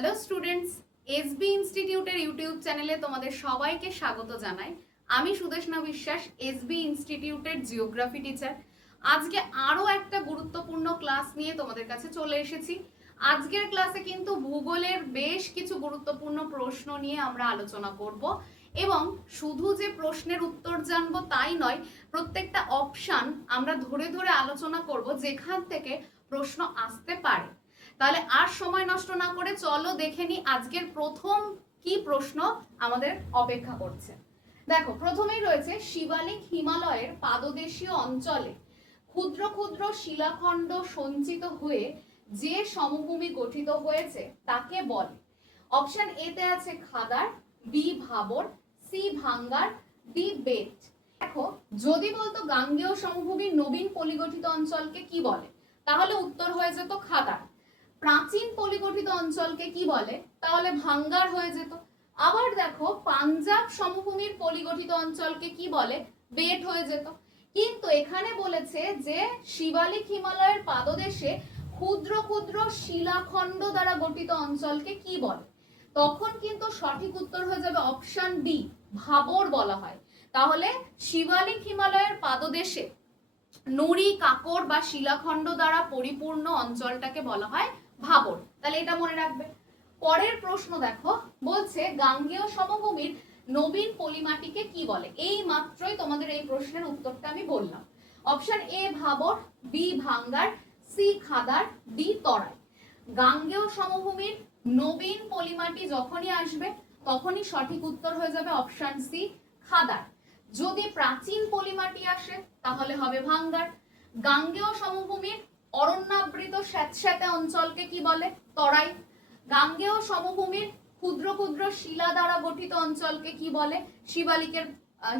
Hello students, SB ইনস্টিটিউটের YouTube চ্যানেলে তোমাদের সবাইকে স্বাগত জানাই। আমি সুদেশনা বিশ্বাস, এসবি ইনস্টিটিউটের জিওগ্রাফি টিচার। আজকে আরও একটা গুরুত্বপূর্ণ ক্লাস নিয়ে তোমাদের কাছে চলে এসেছি। আজকের ক্লাসে কিন্তু ভূগোলের বেশ কিছু গুরুত্বপূর্ণ প্রশ্ন নিয়ে আমরা আলোচনা করব এবং শুধু যে প্রশ্নের উত্তর জানবো তাই নয়, প্রত্যেকটা অপশান আমরা ধরে ধরে আলোচনা করব যেখান থেকে প্রশ্ন আসতে পারে। তাহলে আর সময় নষ্ট না করে চলো দেখে নি আজকের প্রথম কি প্রশ্ন আমাদের অপেক্ষা করছে। দেখো, প্রথমেই রয়েছে শিবালিক হিমালয়ের পাদদেশীয় অঞ্চলে ক্ষুদ্র ক্ষুদ্র শিলাখণ্ড সঞ্চিত হয়ে যে সমভূমি গঠিত হয়েছে তাকে বলে। অপশন এ তে আছে খাদার, বি ভাবর, সি ভাঙ্গার, ডি বেট। দেখো, যদি বলতো গাঙ্গেয় সমভূমির নবীন পলিগঠিত অঞ্চলকে কি বলে, তাহলে উত্তর হয়ে যেত খাদার। প্রাচীন পলিগঠিত অঞ্চলকে কি বলে, তাহলে ভাঙ্গার হয়ে যেত। আবার দেখো, পাঞ্জাব সমভূমির পলিগঠিত অঞ্চলকে কি বলে, বেট হয়ে যেত। কিন্তু এখানে বলেছে যে শিবালিক হিমালয়ের পাদদেশে ক্ষুদ্র ক্ষুদ্র শিলাখণ্ড দ্বারা গঠিত অঞ্চলকে কি বলে, তখন কিন্তু সঠিক উত্তর হয়ে যাবে অপশন বি, ভাবর বলা হয়। তাহলে শিবালিক হিমালয়ের পাদদেশে নুড়ি, কাকর বা শিলাখণ্ড দ্বারা পরিপূর্ণ অঞ্চলটাকে বলা হয় ভাবর। তাহলে এটা মনে রাখবে। পরের প্রশ্ন দেখো, বলছে গাঙ্গেয় সমভূমির নবীন পলিমাটিকে কি বলে। এই মাত্রই তোমাদের এই প্রশ্নের উত্তরটা আমি বললাম। অপশন এ ভাবর, বি ভাঙ্গার, সি খাদার, ডি তরাই। গাঙ্গেয় সমভূমির নবীন পলিমাটি যখনই আসবে তখনই সঠিক উত্তর হয়ে যাবে অপশন সি, খাদার। যদি প্রাচীন পলিমাটি আসে তাহলে হবে ভাঙ্গার। গাঙ্গেয় সমভূমির অরণ্যাবৃত স্যাঁতস্যাঁতে অঞ্চলকে কি বলে, তরাই। গাঙ্গেয় সমভূমির ক্ষুদ্র ক্ষুদ্র শিলা দ্বারা গঠিত অঞ্চলকে কি বলে, শিবালিকের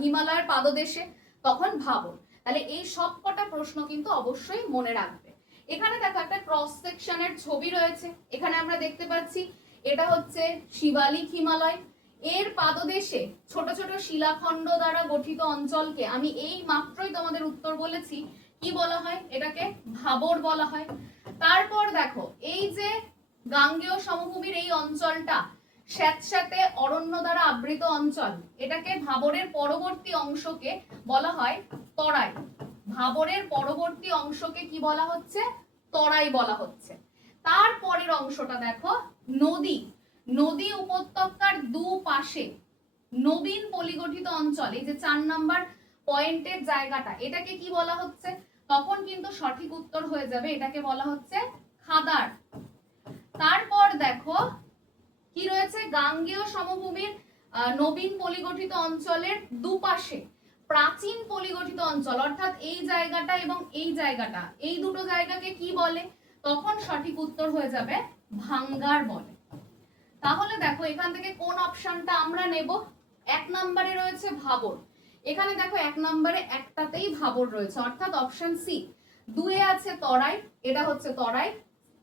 হিমালয়ের পাদদেশে, তখন ভাবর। তাহলে এই সবকটা প্রশ্ন কিন্তু অবশ্যই মনে রাখবে। এখানে দেখো একটা ক্রস সেকশনের ছবি রয়েছে। এখানে আমরা দেখতে পাচ্ছি এটা হচ্ছে শিবালিক হিমালয়। এর পাদদেশে ছোট ছোট শিলাখণ্ড দ্বারা গঠিত অঞ্চলকে আমি এই মাত্রই তোমাদের উত্তর বলেছি কি বলা হয়, এটাকে ভাবর বলা হয়। তারপর দেখো, এই যে গাঙ্গেয় সমভূমির এই অঞ্চলটা স্যাঁতস্যাঁতে অরণ্য দ্বারা আবৃত অঞ্চল, এটাকে ভাবরের পরবর্তী অংশকে বলা হয় তরাই। ভাবরের পরবর্তী অংশকে কি বলা হচ্ছে, তরাই বলা হচ্ছে। তারপরের অংশটা দেখো, নদী, নদী উপত্যকার দুপাশে নবীন পলিগঠিত অঞ্চল, এই যে 4 নাম্বার পয়েন্টের জায়গাটা, এটাকে কি বলা হচ্ছে, তখন কিন্তু সঠিক উত্তর হয়ে যাবে এটাকে বলা হচ্ছে খাদার। তারপর দেখো কি রয়েছে, গাঙ্গেয় সমভূমির নবীন পলিগঠিত অঞ্চলের দুপাশে প্রাচীন পলিগঠিত অঞ্চল, অর্থাৎ এই জায়গাটা এবং এই জায়গাটা, এই দুটো জায়গাকে কি বলে, তখন সঠিক উত্তর হয়ে যাবে ভাঙ্গার বলে। তাহলে দেখো এখান থেকে কোন অপশনটা আমরা নেব। 1 নম্বরে রয়েছে ভাবর। এখানে দেখো 1 নম্বরে একটাতেই ভাবর রয়েছে, অর্থাৎ অপশন সি। 2 এ আছে তরাই, এটা হচ্ছে তরাই।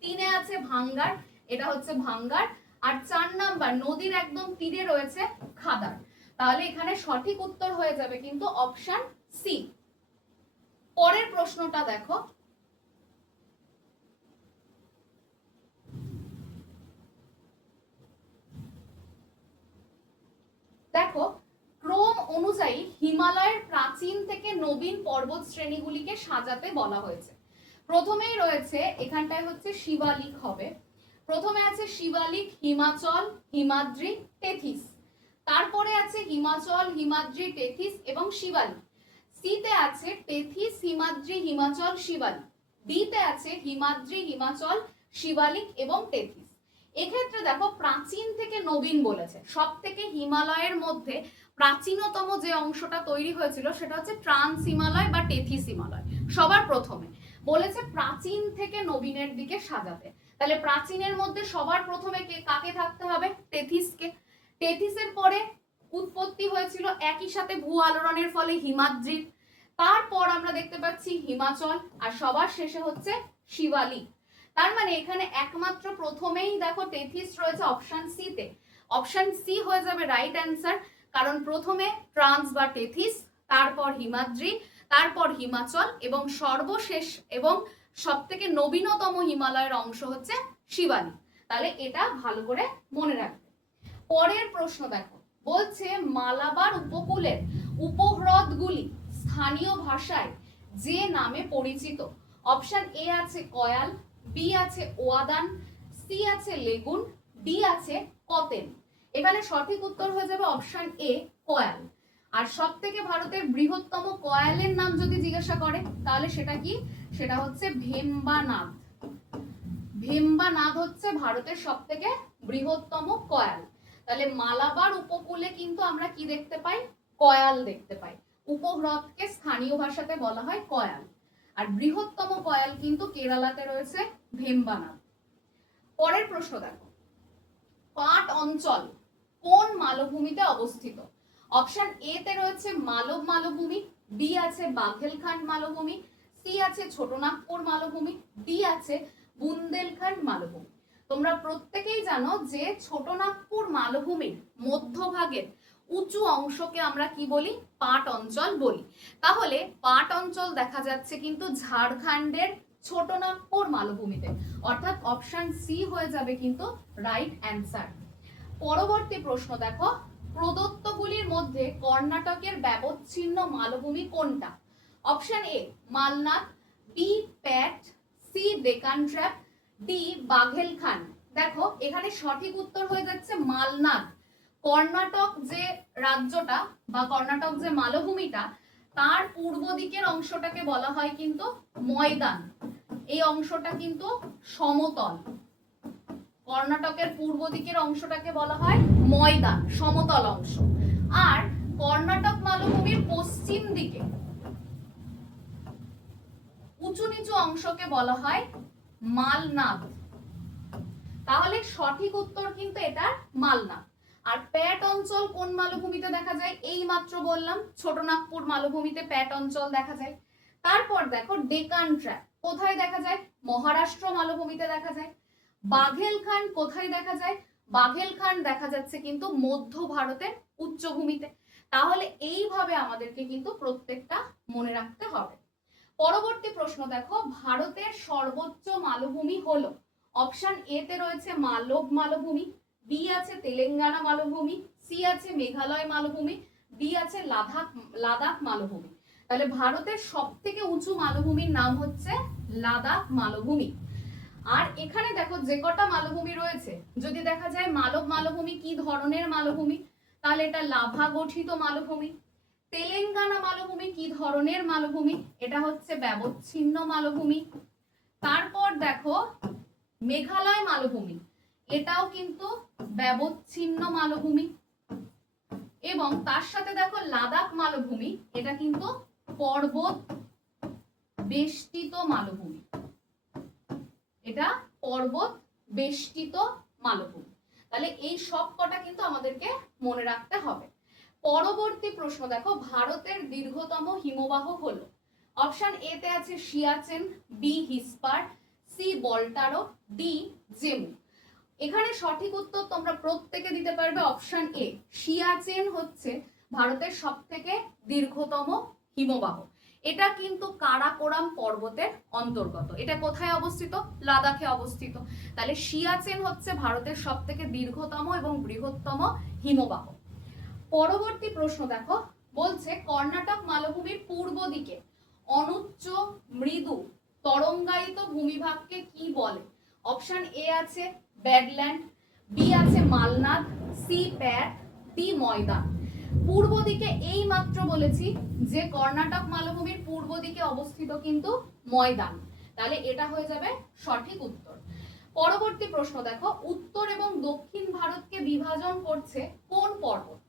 3 এ আছে ভাঙ্গার, এটা হচ্ছে ভাঙ্গার। আর 4 নাম্বার নদীর একদম তীরে রয়েছে খাদার। তাহলে এখানে সঠিক উত্তর হয়ে যাবে কিন্তু অপশন সি। পরের প্রশ্নটা দেখো, দেখো ক্রম অনুযায়ী হিমালয়ের প্রাচীন থেকে নবীন পর্বত শ্রেণীগুলিকে সাজাতে বলা হয়েছে। প্রথমেই রয়েছে, এখানটায় হচ্ছে শিবালিক হবে। প্রথমে আছে শিবালিক, হিমাচল, হিমাদ্রি, টেথিস। তারপরে আছে হিমাচল, হিমাদ্রি, টেথিস এবং শিবালিক। সিতে আছে টেথিস, হিমাদ্রি, হিমাচল, শিবালিক। ডিতে আছে হিমাদ্রি, হিমাচল, শিবালিক এবং টেথিস। এক্ষেত্রে দেখো প্রাচীন থেকে নবীন বলেছে। সব থেকে হিমালয়ের মধ্যে প্রাচীনতম যে অংশটা তৈরি হয়েছিল সেটা হচ্ছে ট্রান্স হিমালয় বা টেথিস হিমালয়। সবার প্রথমে বলেছে প্রাচীন থেকে নবীনের দিকে সাজাতে। তাহলে প্রাচীনের মধ্যে সবার প্রথমে কাকে থাকতে হবে, টেথিসকে। টেথিসের পরে উৎপত্তি হয়েছিল একই সাথে ভূ আলোড়নের ফলে হিমাদ্রির। তারপর আমরা দেখতে পাচ্ছি হিমাচল, আর সবার শেষে হচ্ছে শিবালিক। তার মানে এখানে একমাত্র প্রথমেই দেখো টেথিস রয়েছে অপশন সি তে। অপশন সি হয়ে যাবে রাইট অ্যান্সার, কারণ প্রথমে ট্রান্স বা টেথিস, তারপর হিমাদ্রি, তারপর হিমাচল এবং সর্বশেষ এবং সবথেকে নবীনতম হিমালয়ের অংশ হচ্ছে শিবালিক। তাহলে এটা ভালো করে মনে রাখবে। পরের প্রশ্ন দেখো, বলছে মালাবার উপকূলের উপহ্রদগুলি স্থানীয় ভাষায় যে নামে পরিচিত। অপশন এ আছে কয়াল, বি আছে ওয়াদান, সি আছে লেগুন, ডি আছে কতেন। এখানে সঠিক উত্তর হয়ে যাবে অপশন এ কয়াল। আর সব থেকে ভারতের বৃহত্তম কয়ালের নাম যদি জিজ্ঞাসা করে তাহলে সেটা কি, সেটা হচ্ছে ভেম্বানাদ। ভেম্বানাদ হচ্ছে ভারতের সব থেকে বৃহত্তম কয়াল। তাহলে মালাবার উপকূলে কিন্তু আমরা কি দেখতে পাই, কয়াল দেখতে পাই। উপহ্রদকে স্থানীয় ভাষাতে বলা হয় কয়াল। আর বৃহত্তম কয়াল কিন্তু কেরালাতে রয়েছে ভেম্বানাদ। পরের প্রশ্ন দেখো, পাট অঞ্চল কোন মালভূমিতে অবস্থিত। অপশন এ তে রয়েছে মালব মালভূমি, বি আছে বাঘেলখান্ড মালভূমি, সি আছে ছোটনাগপুর মালভূমি, ডি আছে বুন্দেলখণ্ড মালভূমি। তোমরা প্রত্যেকেই জানো যে ছোটনাগপুর মালভূমির মধ্যভাগের উঁচু অংশকে আমরা কি বলি, পাট অঞ্চল বলি। তাহলে পাট অঞ্চল দেখা যাচ্ছে কিন্তু ঝাড়খণ্ডের ছোটনাগপুর মালভূমিতে, অর্থাৎ অপশন সি হয়ে যাবে কিন্তু রাইট অ্যান্সার। পরবর্তী প্রশ্ন দেখো, প্রদত্তগুলির মধ্যে কর্ণাটকের ব্যবচ্ছিন্ন মালভূমি কোনটা। Option A Malnad, B Pat, C Deccan trap, D Baghelkhand. দেখো এখানে সঠিক উত্তর হয়ে যাচ্ছে মালনাদ। কর্ণাটক যে রাজ্যটা বা কর্ণাটক যে মালভূমিটা, তার পূর্ব দিকের অংশটাকে বলা হয় কিন্তু ময়দান। এই অংশটা কিন্তু সমতল। কর্ণাটকের পূর্ব দিকের অংশটাকে বলা হয় ময়দান, সমতল অংশ। আর কর্ণাটক মালভূমির পশ্চিম দিকে উঁচু নিচু অংশকে বলা হয় মালনাদ। তাহলে সঠিক উত্তর কিন্তু এটা মালনাদ। আর প্যাট অঞ্চল কোন মালভূমিতে দেখা যায়, এই মাত্র বললাম ছোটনাগপুর মালভূমিতে প্যাট অঞ্চল দেখা যায়। তারপর দেখো ডেকান ট্র্যাপ কোথায় দেখা যায়, মহারাষ্ট্র মালভূমিতে দেখা যায়। বাঘেলখান্ড কোথায় দেখা যায়, বাঘেলখান্ড দেখা যাচ্ছে কিন্তু মধ্য ভারতের উচ্চভূমিতে। তাহলে এইভাবে আমাদেরকে কিন্তু প্রত্যেকটা মনে রাখতে হবে। পরবর্তী প্রশ্ন দেখো, ভারতের সর্বোচ্চ মালভূমি হলো। অপশন এ তে রয়েছে মালব মালভূমি, বি আছে তেলেঙ্গানা মালভূমি, সি আছে মেঘালয় মালভূমি, ডি আছে লাদাখ মালভূমি। তাহলে ভারতের সব থেকে উঁচু মালভূমির নাম হচ্ছে লাদাখ মালভূমি। আর এখানে দেখো যে কটা মালভূমি রয়েছে, যদি দেখা যায় মালব মালভূমি কি ধরনের মালভূমি, তাহলে এটা লাভা গঠিত মালভূমি। তেলেঙ্গানা মালভূমি কি ধরনের মালভূমি, এটা হচ্ছে ব্যবচ্ছিন্ন মালভূমি। তারপর দেখো মেঘালয় মালভূমি, এটাও কিন্তু ব্যবচ্ছিন্ন মালভূমি। এবং তার সাথে দেখো লাদাখ মালভূমি, এটা কিন্তু পর্বত বেষ্টিত মালভূমি। এটা পর্বত বেষ্টিত মালভূমি। তাহলে এই সব কটা কিন্তু আমাদেরকে মনে রাখতে হবে। পরবর্তী প্রশ্ন দেখো, ভারতের দীর্ঘতম হিমবাহ হলো। অপশন এ তে আছে Siachen, B হিসপার, C বল্টারো, D Zemu. এখানে সঠিক উত্তর তোমরা প্রত্যেকে দিতে পারবে অপশন এ। সিয়াচেন হচ্ছে ভারতের সব থেকে দীর্ঘতম হিমবাহ। এটা কিন্তু কারাকোরাম পর্বতের অন্তর্গত। এটা কোথায় অবস্থিত, লাদাখে অবস্থিত। তাহলে সিয়াচেন হচ্ছে ভারতের সব থেকে দীর্ঘতম এবং বৃহত্তম হিমবাহ। পরবর্তী প্রশ্ন দেখো, বলছে কর্ণাটক মালভূমির পূর্ব দিকে অনুচ্চ মৃদু তরঙ্গায়িত ভূমিভাগকে কি বলে। অপশন এ আছে ব্যাডল্যান্ড, বি আছে মালনাদ, সি প্যাট, ডি ময়দান। পূর্ব দিকে এই মাত্র বলেছি যে কর্ণাটক মালভূমির পূর্ব দিকে অবস্থিত কিন্তু ময়দান। তাহলে এটা হয়ে যাবে সঠিক উত্তর। পরবর্তী প্রশ্ন দেখো, উত্তর এবং দক্ষিণ ভারতকে বিভাজন করছে কোন পর্বত।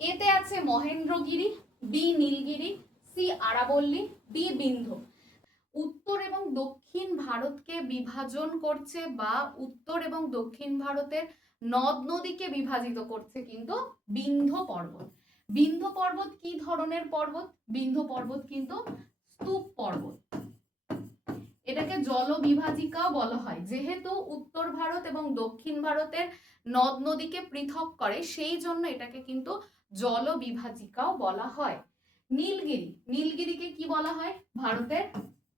এতে আছে মহেন্দ্রগিরি, বি নীলগিরি, সি আরাবল্লী, ডি বিন্ধ্য। উত্তর এবং দক্ষিণ ভারতকে বিভাজন করছে বা উত্তর এবং দক্ষিণ ভারতের নদ নদীকে বিভাজিত করছে কিন্তু বিন্ধ্য পর্বত। বিন্ধ্য পর্বত কি ধরনের পর্বত, বিন্ধ্য পর্বত কিন্তু স্তূপ পর্বত। এটাকে জলবিভাজিকাও বলা হয়। যেহেতু উত্তর ভারত এবং দক্ষিণ ভারতের নদ নদীকে পৃথক করে, সেই জন্য এটাকে কিন্তু জলবিভাজিকাও বলা হয়। নীলগিরি, নীলগিরিকে কি বলা হয়, ভারতের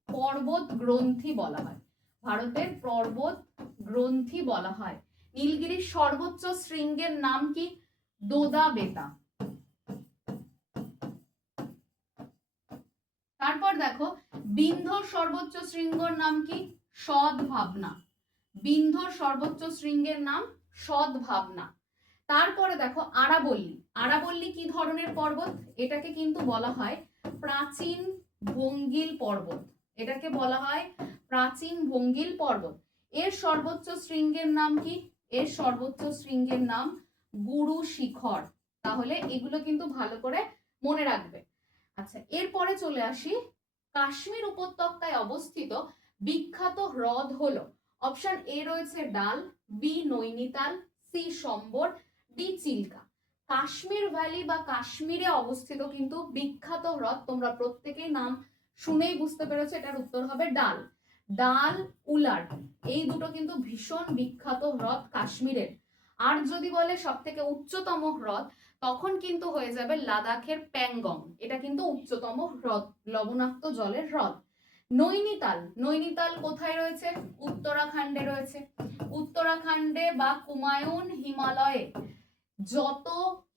পর্বত গ্রন্থি বলা হয়। ভারতের পর্বত গ্রন্থি বলা হয়। নীলগিরির সর্বোচ্চ শৃঙ্গের নাম কি? দোদা বেতা। তারপর দেখো বিন্ধ্যর সর্বোচ্চ শৃঙ্গর নাম কি? সদ্ভাবনা। বিন্ধ্যর সর্বোচ্চ শৃঙ্গের নাম সদ্ভাবনা। তারপরে দেখো আরাবল্লী। আরাবল্লী কি ধরনের পর্বত? এটাকে কিন্তু বলা হয় প্রাচীন ভঙ্গিল পর্বত। এটাকে বলা হয় প্রাচীন ভঙ্গিল পর্বত। এর সর্বোচ্চ শৃঙ্গের নাম কি? এর সর্বোচ্চ শৃঙ্গের নাম গুরু শিখর। তাহলে এগুলো কিন্তু ভালো করে মনে রাখবে। আচ্ছা, এরপরে চলে আসি কাশ্মীর উপত্যকায় অবস্থিত বিখ্যাত হ্রদ হলো, অপশন এ রয়েছে ডাল, বি নৈনিতাল, সি সম্বর, ডি চিল্কা। কাশ্মীর ভ্যালি বা কাশ্মীরে অবস্থিত কিন্তু বিখ্যাত হ্রদ, তোমরা প্রত্যেকেই নাম শুনেই বুঝতে পেরেছো, এটার উত্তর হবে ডাল। ডাল, উলার, এই দুটো কিন্তু ভীষণ বিখ্যাত হ্রদ কাশ্মীরের। আর যদি বলে সব থেকে উচ্চতম হ্রদ, তখন কিন্তু হয়ে যাবে লাদাখের প্যাংগং। এটা কিন্তু উচ্চতম হ্রদ, লবণাক্ত জলের হ্রদ। নৈনিতাল, নৈনিতাল কোথায় রয়েছে? উত্তরাখণ্ডে রয়েছে। উত্তরাখণ্ডে বা কুমায়ুন হিমালয়ে যত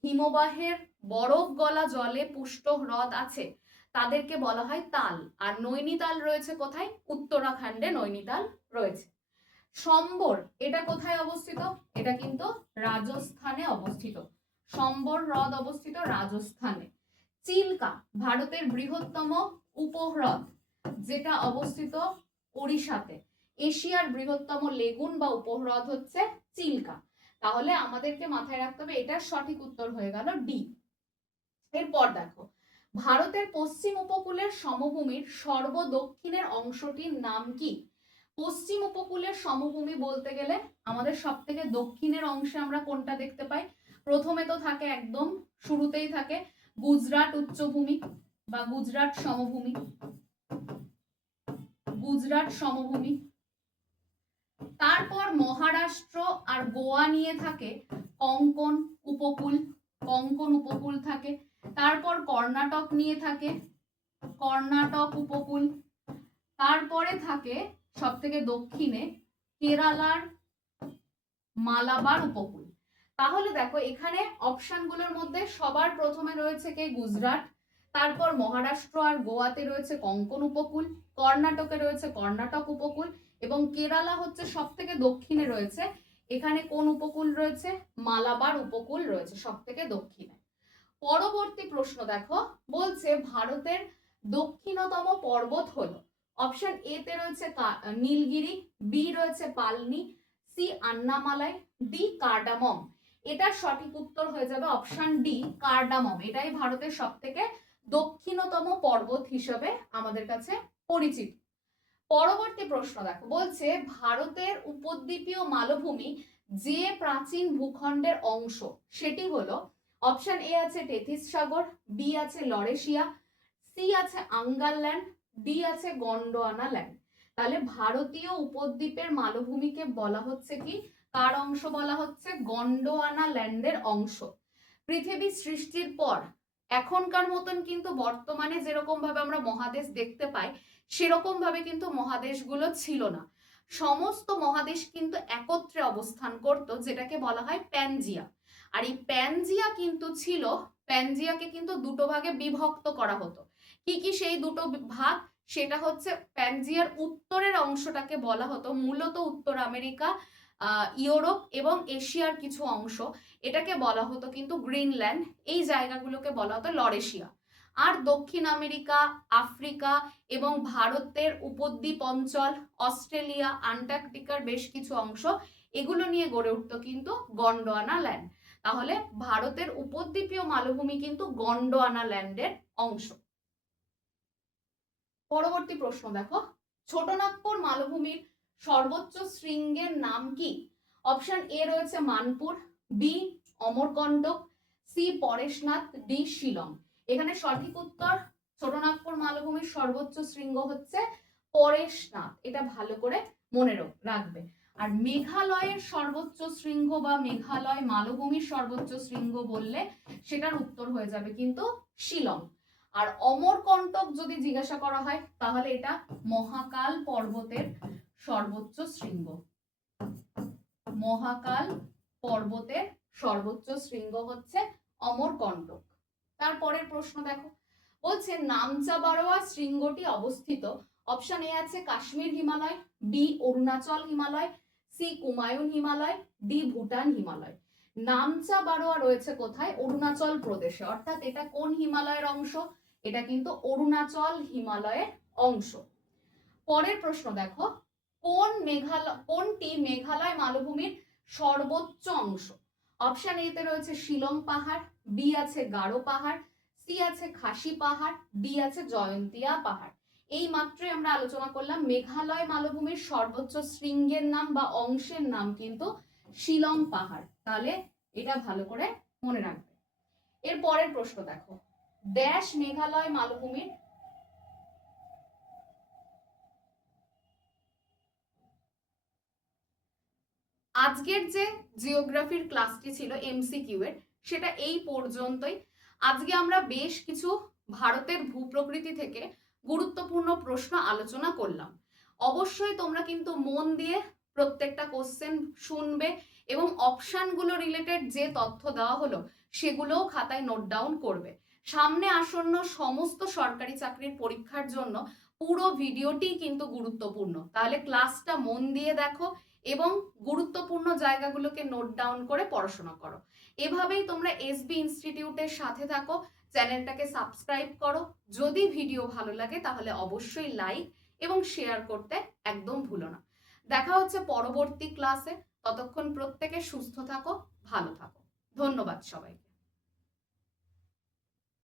হিমবাহের বরফ গলা জলে পুষ্ট হ্রদ আছে তাদেরকে বলা হয় তাল। আর নৈনিতাল রয়েছে কোথায়? উত্তরাখণ্ডে নৈনিতাল রয়েছে। সম্বর, এটা কোথায় অবস্থিত? এটা কিন্তু রাজস্থানে অবস্থিত। সম্বর হ্রদ অবস্থিত রাজস্থানে। চিল্কা ভারতের বৃহত্তম উপহ্রদ, যেটা অবস্থিত ওড়িশাতে। এশিয়ার বৃহত্তম লেগুন বা উপহ্রদ হচ্ছে চিল্কা। তাহলে আমাদেরকে মাথায় রাখতে হবে, এটার সঠিক উত্তর হয়ে গেল ডি। এরপর দেখো ভারতের পশ্চিম উপকূলের সমভূমির সর্বদক্ষিণের অংশটির নাম কি? পশ্চিম উপকূলের সমভূমি বলতে গেলে আমাদের সব থেকে দক্ষিণের অংশে আমরা কোনটা দেখতে পাই? প্রথমে তো থাকে, একদম শুরুতেই থাকে গুজরাট উচ্চভূমি বা গুজরাট সমভূমি। গুজরাট সমভূমি। তারপর মহারাষ্ট্র আর গোয়া নিয়ে থাকে কোঙ্কণ উপকূল। কোঙ্কণ উপকূল থাকে। তারপর কর্ণাটক নিয়ে থাকে কর্ণাটক উপকূল। তারপরে থাকে সব থেকে দক্ষিণে কেরালার মালাবার উপকূল। তাহলে দেখো এখানে অপশনগুলোর মধ্যে সবার প্রথমে রয়েছে কে? গুজরাট। তারপর মহারাষ্ট্র আর গোয়াতে রয়েছে কোঙ্কণ উপকূল, কর্ণাটকে রয়েছে কর্ণাটক উপকূল, এবং কেরালা হচ্ছে সব থেকে দক্ষিণে রয়েছে। এখানে কোন উপকূল রয়েছে? মালাবার উপকূল রয়েছে সব থেকে দক্ষিণে। পরবর্তী প্রশ্ন দেখো, বলছে ভারতের দক্ষিণতম পর্বত হলো, অপশন এ তে রয়েছে নীলগিরি, বি রয়েছে পালনি, সি আন্নামালাই, ডি কার্ডামম। এটার সঠিক উত্তর হয়ে যাবে অপশন ডি কার্ডামম। এটাই ভারতের সব থেকে দক্ষিণতম পর্বত হিসেবে আমাদের কাছে পরিচিত। পরবর্তী প্রশ্ন দেখো, বলছে ভারতের উপদ্বীপীয় মালভূমি যে প্রাচীন ভূখণ্ডের অংশ সেটি হলো, অপশন এ আছে টেথিস সাগর, বি আছে লরেশিয়া, সি আছে আঙ্গার ল্যান্ড, ডি আছে গন্ডোয়ানা ল্যান্ড। তাহলে ভারতীয় উপদ্বীপের মালভূমিকে বলা হচ্ছে কি, কার অংশ বলা হচ্ছে? গন্ডোয়ানা ল্যান্ডের অংশ। পৃথিবী সৃষ্টির পর এখনকার মতন কিন্তু বর্তমানে যেরকম ভাবে আমরা মহাদেশ দেখতে পাই সেরকম ভাবে কিন্তু মহাদেশগুলো ছিল না। সমস্ত মহাদেশ কিন্তু একত্রে অবস্থান করত, যেটাকে বলা হয় প্যানজিয়া। আর এই প্যানজিয়া কিন্তু ছিল, প্যানজিয়াকে কিন্তু দুটো ভাগে বিভক্ত করা হতো। কি কি সেই দুটো ভাগ? সেটা হচ্ছে প্যানজিয়ার উত্তরের অংশটাকে বলা হতো মূলত উত্তর আমেরিকা, ইউরোপ এবং এশিয়ার কিছু অংশ, এটাকে বলা হতো কিন্তু গ্রিনল্যান্ড। এই জায়গাগুলোকে বলা হতো লরেশিয়া। আর দক্ষিণ আমেরিকা, আফ্রিকা এবং ভারতের উপদ্বীপ অঞ্চল, অস্ট্রেলিয়া, আন্টার্কটিকার বেশ কিছু অংশ, এগুলো নিয়ে গড়ে উঠতো কিন্তু গন্ডোয়ানা ল্যান্ড। তাহলে ভারতের উপদ্বীপীয় মালভূমি কিন্তু গন্ডোয়ানা ল্যান্ডের অংশ। পরবর্তী প্রশ্ন দেখো, ছোটনাগপুর মালভূমির সর্বোচ্চ শৃঙ্গের নাম কি? অপশন এ রয়েছে Manpur, B Amarkantak, C Parasnath, D Shillong. এখানে সঠিক উত্তর ছোটনাগপুর মালভূমির সর্বোচ্চ শৃঙ্গ হচ্ছে পরেশনাথ। এটা ভালো করে মনে রাখবে। আর মেঘালয়ের সর্বোচ্চ শৃঙ্গ বা মেঘালয় মালভূমির সর্বোচ্চ শৃঙ্গ বললে সেটার উত্তর হয়ে যাবে কিন্তু শিলং। আর অমরকন্টক যদি জিজ্ঞাসা করা হয় তাহলে এটা মহাকাল পর্বতের সর্বোচ্চ শৃঙ্গ। মহাকাল পর্বতের সর্বোচ্চ শৃঙ্গ হচ্ছে অমরকণ্টক। তারপরের প্রশ্ন দেখো, বলছে নামচা বারোয়া শৃঙ্গটি অবস্থিত। অপশন এ আছে Kashmir Himalaya, B Arunachal Himalaya, C Kumaon Himalaya, D Bhutan Himalaya. Namcha Barwa রয়েছে কোথায়? অরুণাচল প্রদেশে। অর্থাৎ এটা কোন হিমালয়ের অংশ? এটা কিন্তু অরুণাচল হিমালয়ের অংশ। পরের প্রশ্ন দেখো, কোনটি মেঘালয় মালভূমির সর্বোচ্চ অংশ? অপশন এ তে রয়েছে শিলং পাহাড়, বি আছে গারো পাহাড়, সি আছে খাসি পাহাড়, ডি আছে জয়ন্তিয়া পাহাড়। এই মাত্রই আমরা আলোচনা করলাম মেঘালয় মালভূমির সর্বোচ্চ শৃঙ্গের নাম বা অংশের নাম কিন্তু শিলং পাহাড়। তাহলে এটা ভালো করে মনে রাখবে। এর পরের প্রশ্ন দেখো, ড্যাশ মেঘালয় মালভূমির আজকের যে জিওগ্রাফির ক্লাসটি ছিল এমসিকিউ এর, সেটা এই পর্যন্তই। আজকে আমরা বেশ কিছু ভারতের ভূপ্রকৃতি থেকে গুরুত্বপূর্ণ প্রশ্ন আলোচনা করলাম। অবশ্যই তোমরা কিন্তু মন দিয়ে প্রত্যেকটা কোশ্চেন শুনবে এবং অপশনগুলো রিলেটেড যে তথ্য দেওয়া হলো সেগুলোও খাতায় নোট ডাউন করবে। সামনে আসন্ন সমস্ত সরকারি চাকরির পরীক্ষার জন্য পুরো ভিডিওটি কিন্তু গুরুত্বপূর্ণ। তাহলে ক্লাসটা মন দিয়ে দেখো এবং গুরুত্বপূর্ণ জায়গাগুলোকে নোট ডাউন করে পড়াশোনা করো। এভাবেই তোমরা এসবি ইনস্টিটিউটের সাথে থাকো। চ্যানেলটাকে সাবস্ক্রাইব করো। যদি ভিডিও ভালো লাগে তাহলে অবশ্যই লাইক এবং শেয়ার করতে একদম ভুলো না। দেখা হচ্ছে পরবর্তী ক্লাসে। ততক্ষণ প্রত্যেকে সুস্থ থাকো, ভালো থাকো। ধন্যবাদ সবাইকে।